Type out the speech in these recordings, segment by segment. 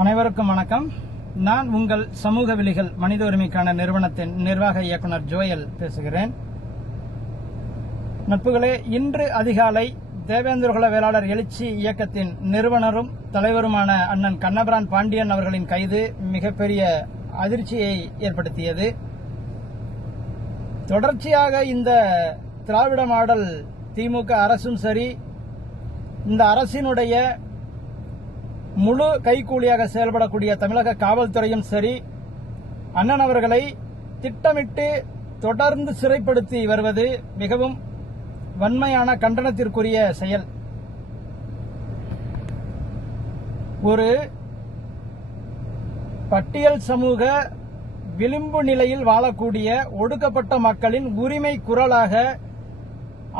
அனைவருக்கும் வணக்கம். நான் உங்கள் சமூக விலிகள் மனித உரிமைக்கான நிறுவனத்தின் நிர்வாக இயக்குனர் ஜோயல் பேசுகிறேன். நட்புகளே, இன்று அதிகாலை தேவேந்திரகுல வேளாளர் எழுச்சி இயக்கத்தின் நிறுவனரும் தலைவருமான அண்ணன் கண்ணபிரான் பாண்டியன் அவர்களின் கைது மிகப்பெரிய அதிர்ச்சியை ஏற்படுத்தியது. தொடர்ச்சியாக இந்த திராவிட மாடல் திமுக அரசும் சரி, இந்த அரசினுடைய முழு கைக்கூலியாக செயல்படக்கூடிய தமிழக காவல்துறையும் சரி, அண்ணன் அவர்களை திட்டமிட்டு தொடர்ந்து சிறைப்படுத்தி வருவது மிகவும் வன்மையான கண்டனத்திற்குரிய செயல். ஒரு பட்டியல் சமூக விளிம்பு நிலையில் வாழக்கூடிய ஒடுக்கப்பட்ட மக்களின் உரிமை குரலாக,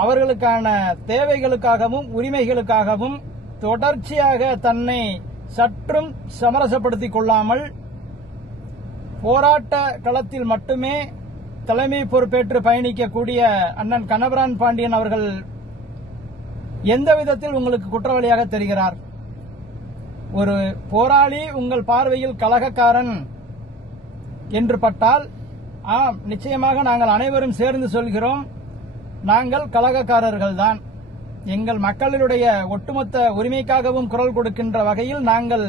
அவர்களுக்கான தேவைகளுக்காகவும் உரிமைகளுக்காகவும் தொடர்ச்சியாக தன்னை சற்றும் சமரசப்படுத்திக் கொள்ளாமல் போராட்ட களத்தில் மட்டுமே தலைமை பொறுப்பேற்று பயணிக்கக்கூடிய அண்ணன் கண்ணபிரான் பாண்டியன் அவர்கள் எந்த விதத்தில் உங்களுக்கு குற்றவாளியாக தெரிகிறார்? ஒரு போராளி உங்கள் பார்வையில் கலகக்காரன் என்று பட்டால், ஆம், நிச்சயமாக நாங்கள் அனைவரும் சேர்ந்து சொல்கிறோம், நாங்கள் கலகக்காரர்கள்தான். எங்கள் மக்களுடைய ஒட்டுமொத்த உரிமைக்காகவும் குரல் கொடுக்கின்ற வகையில் நாங்கள்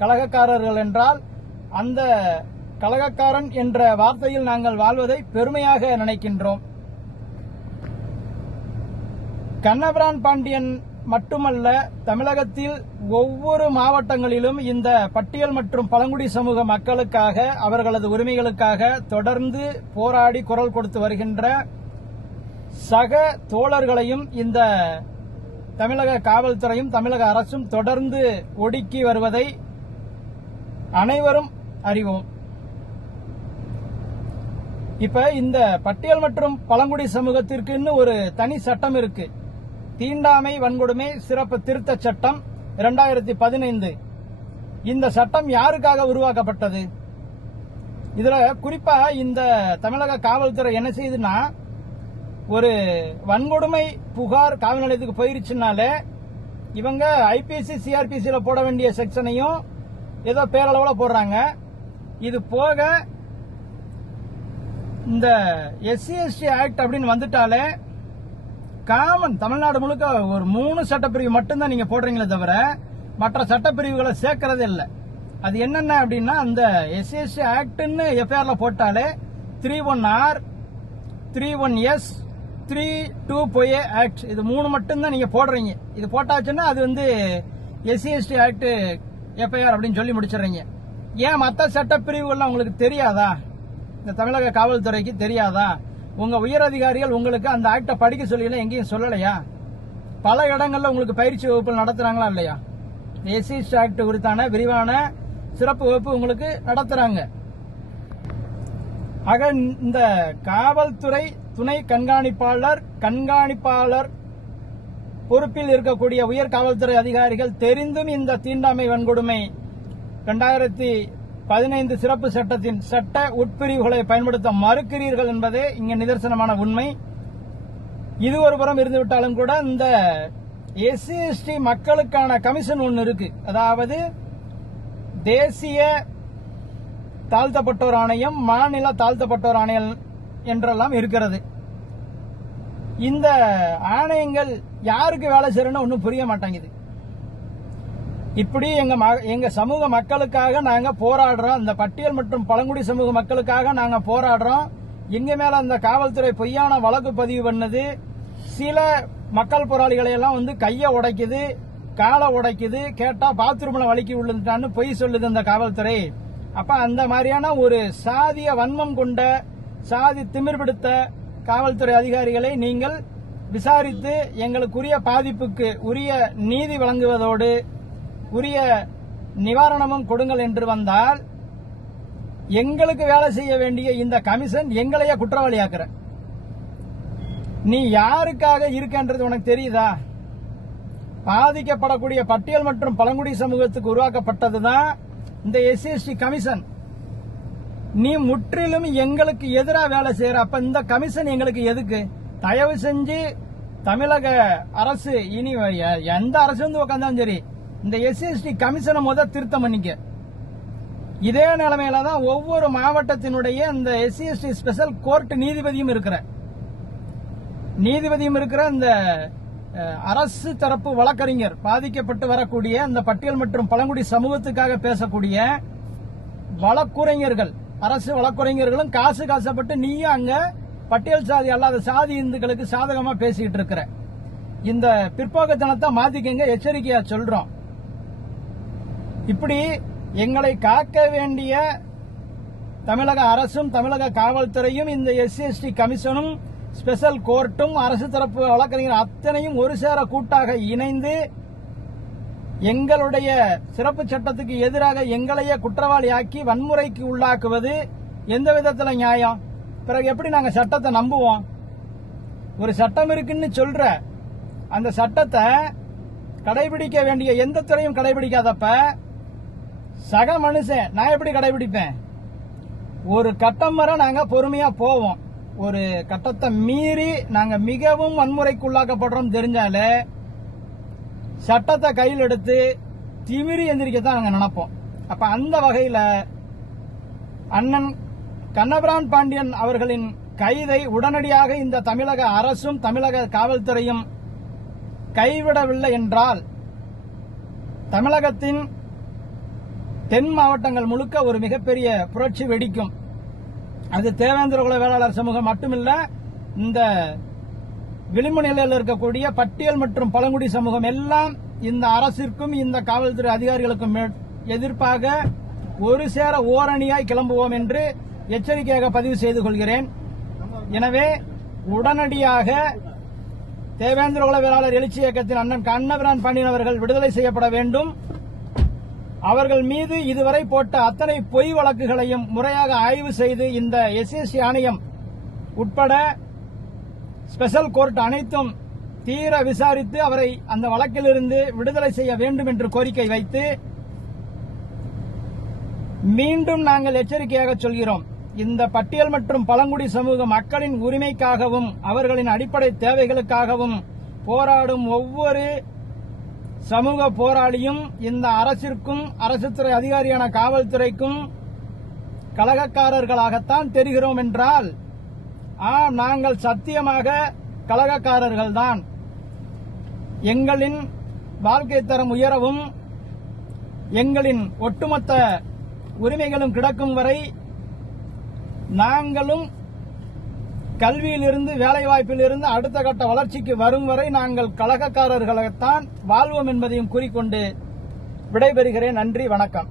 கலகக்காரர்கள் என்றால், அந்த கலகக்காரன் என்ற வார்த்தையில் நாங்கள் வாழ்வதை பெருமையாக நினைக்கின்றோம். கண்ணபிரான் பாண்டியன் மட்டுமல்ல, தமிழகத்தில் ஒவ்வொரு மாவட்டங்களிலும் இந்த பட்டியல் மற்றும் பழங்குடி சமூக மக்களுக்காக, அவர்களது உரிமைகளுக்காக தொடர்ந்து போராடி குரல் கொடுத்து வருகின்ற சக தோழர்களையும் இந்த தமிழக காவல்துறையும் தமிழக அரசும் தொடர்ந்து ஒடுக்கி வருவதை அனைவரும் அறிவோம். இப்ப இந்த பட்டியல் மற்றும் பழங்குடி சமூகத்திற்கு ஒரு தனி சட்டம் இருக்கு. தீண்டாமை வன்கொடுமை சிறப்பு திருத்த சட்டம் 2015. இந்த சட்டம் யாருக்காக உருவாக்கப்பட்டது? இதுல குறிப்பா இந்த தமிழக காவல்துறை என்ன செய்யுதுன்னா, ஒரு வன்கொடுமை புகார் காவல் நிலையத்துக்கு போயிருச்சுனாலே இவங்க ஐபிசி சிஆர்பிசியில போட வேண்டிய செக்ஷனையும் ஏதோ பேரளவுல போடுறாங்க. இது போக இந்த SC/ST ஆக்ட் அப்படின்னு வந்துட்டாலே காமன் தமிழ்நாடு முழுக்க ஒரு 3 சட்டப்பிரிவு மட்டும்தான் நீங்க போடுறீங்களே தவிர மற்ற சட்டப்பிரிவுகளை சேர்க்கறதே இல்லை. அது என்னென்ன அப்படின்னா, அந்த SC/ST ஆக்ட்னு எஃப்ஐஆர்ல போட்டாலே 31R, 31S, 32 ஆக்ட், இது 3 மட்டும்தான் நீங்க போடுறீங்க. இது போட்டாச்சுன்னா அது SC/ST ஆக்ட் எஃப்ஐஆர் அப்படின்னு சொல்லி முடிச்சிடுறீங்க. ஏன் மற்ற சட்டப்பிரிவுகள்லாம் உங்களுக்கு தெரியாதா? இந்த தமிழக காவல்துறைக்கு தெரியாதா? உங்க உயர் அதிகாரிகள் உங்களுக்கு அந்த ஆக்டை படிக்க சொல்லி எங்கேயும் சொல்லலையா? பல இடங்கள்ல உங்களுக்கு பயிற்சி வகுப்புகள் நடத்துறாங்களா இல்லையா? SC/ST ஆக்ட் குறித்தான விரிவான சிறப்பு வகுப்பு உங்களுக்கு நடத்துறாங்க. ஆக இந்த காவல்துறை துணை கண்காணிப்பாளர் பொறுப்பில் இருக்கக்கூடிய உயர் காவல்துறை அதிகாரிகள் தெரிந்தும் இந்த தீண்டாமை வன்கொடுமை 2015 சிறப்பு சட்டத்தின் சட்ட உட்பிரிவுகளை பயன்படுத்த மறுக்கிறீர்கள் என்பதே இங்க நிதர்சனமான உண்மை. இது ஒரு புறம் இருந்துவிட்டாலும் கூட, இந்த SC/ST மக்களுக்கான கமிஷன் ஒன்று இருக்கு. அதாவது தேசிய தாழ்த்தப்பட்டோர் ஆணையம், மாநில தாழ்த்தப்பட்டோர் ஆணையம் என்றெல்லாம் இருக்கிறது. இந்த ஆணையங்கள் யாருக்கு வேலை செய்யறன்னு ஒன்னும் புரிய மாட்டேங்குது. இப்படி எங்க சமூக மக்களுக்காக நாங்க போராடுறோம், இந்த பட்டியல் மற்றும் பழங்குடி சமூக மக்களுக்காக நாங்க போராடுறோம். எங்க மேல அந்த காவல்துறை பொய்யான வழக்கு பதிவு பண்ணது, சில மக்கள் போராளிகளை எல்லாம் கைய உடைக்குது, காலை உடைக்குது, கேட்டா பாத்ரூம்ல வலிக்கி விழுந்துட்டான்னு பொய் சொல்லுது அந்த காவல்துறை. அப்ப அந்த மாதிரியான ஒரு சாதிய வன்மம் கொண்ட, சாதி திமிர் பிடித்த காவல்துறை அதிகாரிகளை நீங்கள் விசாரித்து எங்களுக்குரிய பாதிப்புக்கு உரிய நீதி வழங்குவதோடு உரிய நிவாரணமும் கொடுங்கள் என்று வந்தால், எங்களுக்கு வேலை செய்ய வேண்டிய இந்த கமிஷன் எங்களையே குற்றவாளியாக்குற. நீ யாருக்காக இருக்கன்றது உனக்கு தெரியுதா? பாதிக்கப்படக்கூடிய பட்டியல் மற்றும் பழங்குடி சமூகத்துக்கு உருவாக்கப்பட்டதுதான் இந்த SC/ST கமிஷன். நீ முற்றிலும் எங்களுக்கு எதிராக வேலை செய்யற. அப்ப இந்த கமிஷன் எங்களுக்கு எதுக்கு? தயவு செஞ்சு தமிழக அரசு, இனி எந்த அரசு உட்காந்தாலும் சரி, இந்த SC/ST கமிஷனை திருத்தம் பண்ணிக்க. இதே நிலைமையில தான் ஒவ்வொரு மாவட்டத்தினுடைய இந்த SC/ST ஸ்பெஷல் கோர்ட் நீதிபதியும் இருக்கிற இந்த அரசு தரப்பு வழக்கறிஞர், பாதிக்கப்பட்டு வரக்கூடிய இந்த பட்டியல் மற்றும் பழங்குடி சமூகத்துக்காக பேசக்கூடிய வழக்குரைஞர்கள், அரசு வழக்குரைஞர்களும் காசுப்பட்டு நீயும் அங்க பட்டியல் சாதி அல்லாத சாதி இந்துக்களுக்கு சாதகமா பேசிட்டு இருக்கிற இந்த பிற்போக்குத்தனத்தை மாத்திக்கங்க, எச்சரிக்கையா சொல்றோம். இப்படி எங்களை காக்க வேண்டிய தமிழக அரசும் தமிழக காவல்துறையும் இந்த SC/ST கமிஷனும் ஸ்பெஷல் கோர்ட்டும் அரசு தரப்பு வழக்கறிஞர் அத்தனையும் ஒரு சேர கூட்டாக இணைந்து எங்களுடைய சிறப்பு சட்டத்துக்கு எதிராக எங்களையே குற்றவாளியாக்கி வன்முறைக்கு உள்ளாக்குவது எந்த விதத்தில் நியாயம்? பிறகு எப்படி நாங்க சட்டத்தை நம்புவோம்? ஒரு சட்டம் இருக்குன்னு சொல்ற அந்த சட்டத்தை கடைபிடிக்க வேண்டிய எந்த துறையும் கடைபிடிக்காதப்ப சக மனுஷன் நான் எப்படி கடைபிடிப்பேன்? ஒரு கட்டம் வரை நாங்க பொறுமையா போவோம். ஒரு கட்டத்தை மீறி நாங்க மிகவும் வன்முறைக்கு உள்ளாக்கப்படுறோம் தெரிஞ்சாலே சட்டத்தை கையில் எடுத்து திமிரி எந்திரிக்கத்தான் நாங்க நினைப்போம். அப்ப அந்த வகையில அண்ணன் கண்ணபிரான் பாண்டியன் அவர்களின் கைதை உடனடியாக இந்த தமிழக அரசும் தமிழக காவல்துறையும் கைவிடவில்லை என்றால் தமிழகத்தின் தென் மாவட்டங்கள் முழுக்க ஒரு மிகப்பெரிய புரட்சி வெடிக்கும். அது தேவேந்திர குல வேளாளர் சமூகம் மட்டுமில்ல, இந்த விளிம்பு நிலையில் இருக்கக்கூடிய பட்டியல் மற்றும் பழங்குடி சமூகம் எல்லாம் இந்த அரசிற்கும் இந்த காவல்துறை அதிகாரிகளுக்கும் எதிர்ப்பாக ஒரு சேர ஓரணியாய் கிளம்புவோம் என்று எச்சரிக்கையாக பதிவு செய்து கொள்கிறேன். எனவே உடனடியாக தேவேந்திர குல வேளாளர் எழுச்சி இயக்கத்தின் அண்ணன் கண்ணபிரான் பாண்டியன் அவர்கள் விடுதலை செய்யப்பட வேண்டும். அவர்கள் மீது இதுவரை போட்ட அத்தனை பொய் வழக்குகளையும் முறையாக ஆய்வு செய்து இந்த SC/ST ஆணையம் உட்பட ஸ்பெஷல் கோர்ட் அனைத்தும் தீர விசாரித்து அவரை அந்த வழக்கிலிருந்து விடுதலை செய்ய வேண்டும் என்று கோரிக்கை வைத்து மீண்டும் நாங்கள் எச்சரிக்கையாக சொல்கிறோம். இந்த பட்டியல் மற்றும் பழங்குடி சமூக மக்களின் உரிமைக்காகவும் அவர்களின் அடிப்படை தேவைகளுக்காகவும் போராடும் ஒவ்வொரு சமூக போராளியும் இந்த அரசிற்கும் அரசுத்துறை அதிகாரியான காவல்துறைக்கும் கலகக்காரர்களாகத்தான் தெரிகிறோம் என்றால் நாங்கள் சத்தியமாக கலகக்காரர்கள்தான். எங்களின் வாழ்க்கை தரம் உயரவும் எங்களின் ஒட்டுமொத்த உரிமைகளும் கிடைக்கும் வரை நாங்களும் கல்வியிலிருந்து வேலைவாய்ப்பிலிருந்து அடுத்த கட்ட வளர்ச்சிக்கு வரும் வரை நாங்கள் கலகக்காரர்களைத்தான் வாழ்வோம் என்பதையும் கூறிக்கொண்டு விடைபெறுகிறேன். நன்றி, வணக்கம்.